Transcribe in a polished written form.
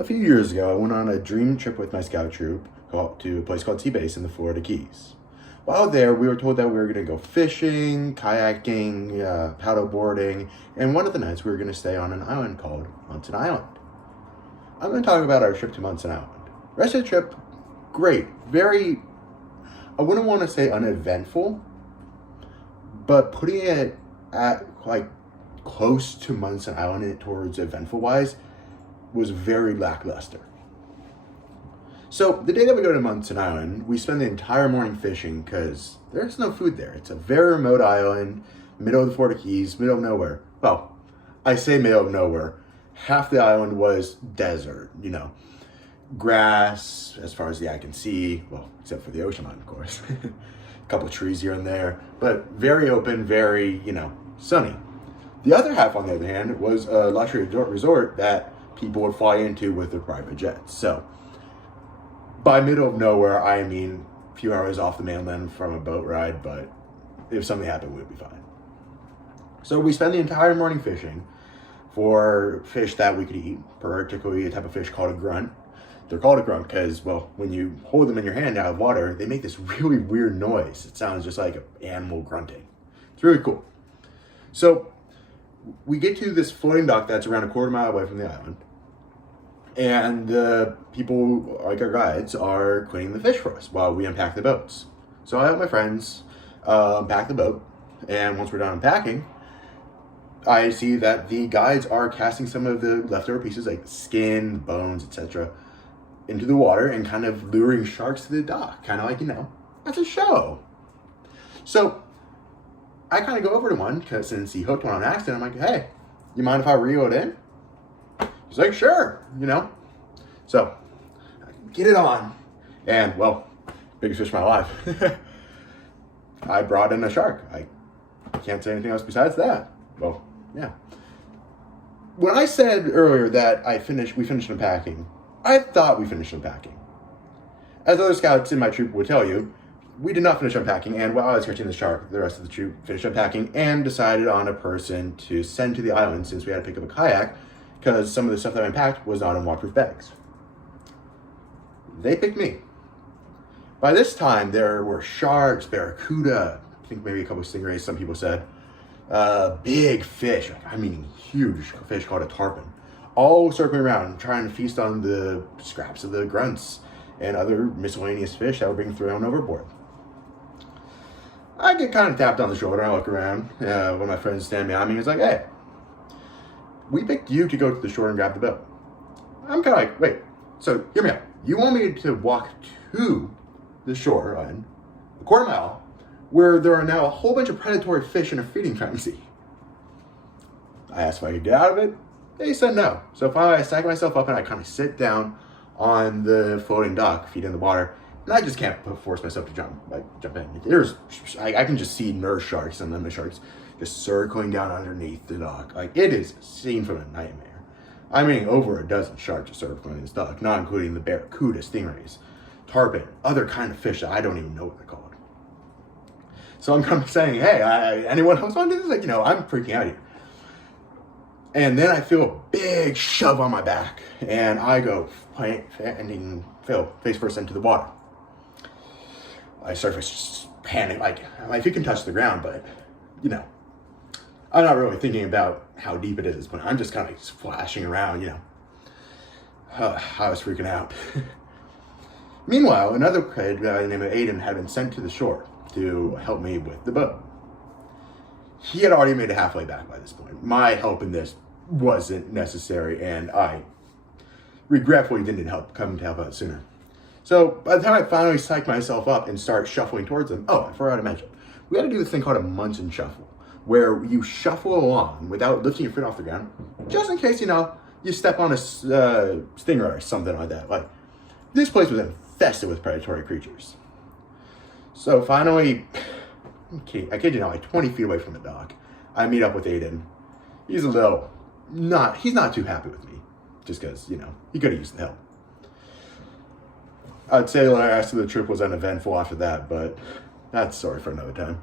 A few years ago, I went on a dream trip with my scout troop to a place called Sea-Base in the Florida Keys. While there, we were told that we were going to go fishing, kayaking, paddle boarding, and one of the nights we were going to stay on an island called Munson Island. I'm going to talk about our trip to Munson Island. The rest of the trip, great. Very, I wouldn't want to say uneventful, but putting it at close to Munson Island towards eventful wise was very lackluster. So the day that we go to Munson Island, we spend the entire morning fishing because there's no food there. It's a very remote island, middle of the Florida Keys, middle of nowhere. Well, I say middle of nowhere. Half the island was desert, grass as far as the eye can see. Well, except for the ocean line, of course. A couple of trees here and there, but very open, very, sunny. The other half, on the other hand, was a luxury resort that people would fly into with their private jets. So by middle of nowhere, I mean a few hours off the mainland from a boat ride, but if something happened, we'd be fine. So we spend the entire morning fishing for fish that we could eat, particularly a type of fish called a grunt. They're called a grunt because, well, when you hold them in your hand out of water, they make this really weird noise. It sounds just like an animal grunting. It's really cool. So we get to this floating dock that's around a quarter mile away from the island. And the people, like our guides, are cleaning the fish for us while we unpack the boats. So I have my friends unpack the boat. And once we're done unpacking, I see that the guides are casting some of the leftover pieces, like skin, bones, etc., into the water and kind of luring sharks to the dock. Kind of like, that's a show. So I kind of go over to one, because since he hooked one on accident, I'm like, hey, you mind if I reel it in? He's like, sure, So I get it on. And, well, biggest fish of my life. I brought in a shark. I can't say anything else besides that. Well, yeah. When I said earlier that we finished unpacking, I thought we finished unpacking. As other scouts in my troop would tell you, we did not finish unpacking, and while I was catching the shark, the rest of the troop finished unpacking and decided on a person to send to the island since we had to pick up a kayak because some of the stuff that I unpacked was not in waterproof bags. They picked me. By this time, there were sharks, barracuda, I think maybe a couple of stingrays, some people said, big fish, huge fish called a tarpon, all circling around trying to feast on the scraps of the grunts and other miscellaneous fish that were being thrown overboard. I get kind of tapped on the shoulder. I look around when my friends stand behind me. He's like, hey, we picked you to go to the shore and grab the boat. I'm kind of like, wait, so hear me out. You want me to walk to the shore on a quarter mile where there are now a whole bunch of predatory fish in a feeding frenzy? I asked if I could get out of it. They said no. So finally I stack myself up and I kind of sit down on the floating dock, feet in the water, and I just can't force myself to jump in. I can just see nurse sharks and then the sharks just circling down underneath the dock. It is a scene from a nightmare. Over a dozen sharks are circling this dock, not including the barracuda, stingrays, tarpon, other kind of fish that I don't even know what they're called. So I'm kind of saying, hey, anyone else want to do this? I'm freaking out here. And then I feel a big shove on my back, and I go face first into the water. I surface panic, if you can touch the ground, but I'm not really thinking about how deep it is at this point. I'm just kind of splashing around, I was freaking out. Meanwhile, another kid by the name of Aiden had been sent to the shore to help me with the boat. He had already made it halfway back by this point. My help in this wasn't necessary, and I regretfully didn't come to help out sooner. So by the time I finally psyched myself up and start shuffling towards them, I forgot to mention, we had to do this thing called a Munson shuffle, where you shuffle along without lifting your foot off the ground, just in case, you step on a stinger or something like that. This place was infested with predatory creatures. So finally, I kid you not, 20 feet away from the dock, I meet up with Aiden. He's not too happy with me, just because, he could have used the help. I'd say the rest of the trip was uneventful after that, but that's a story for another time.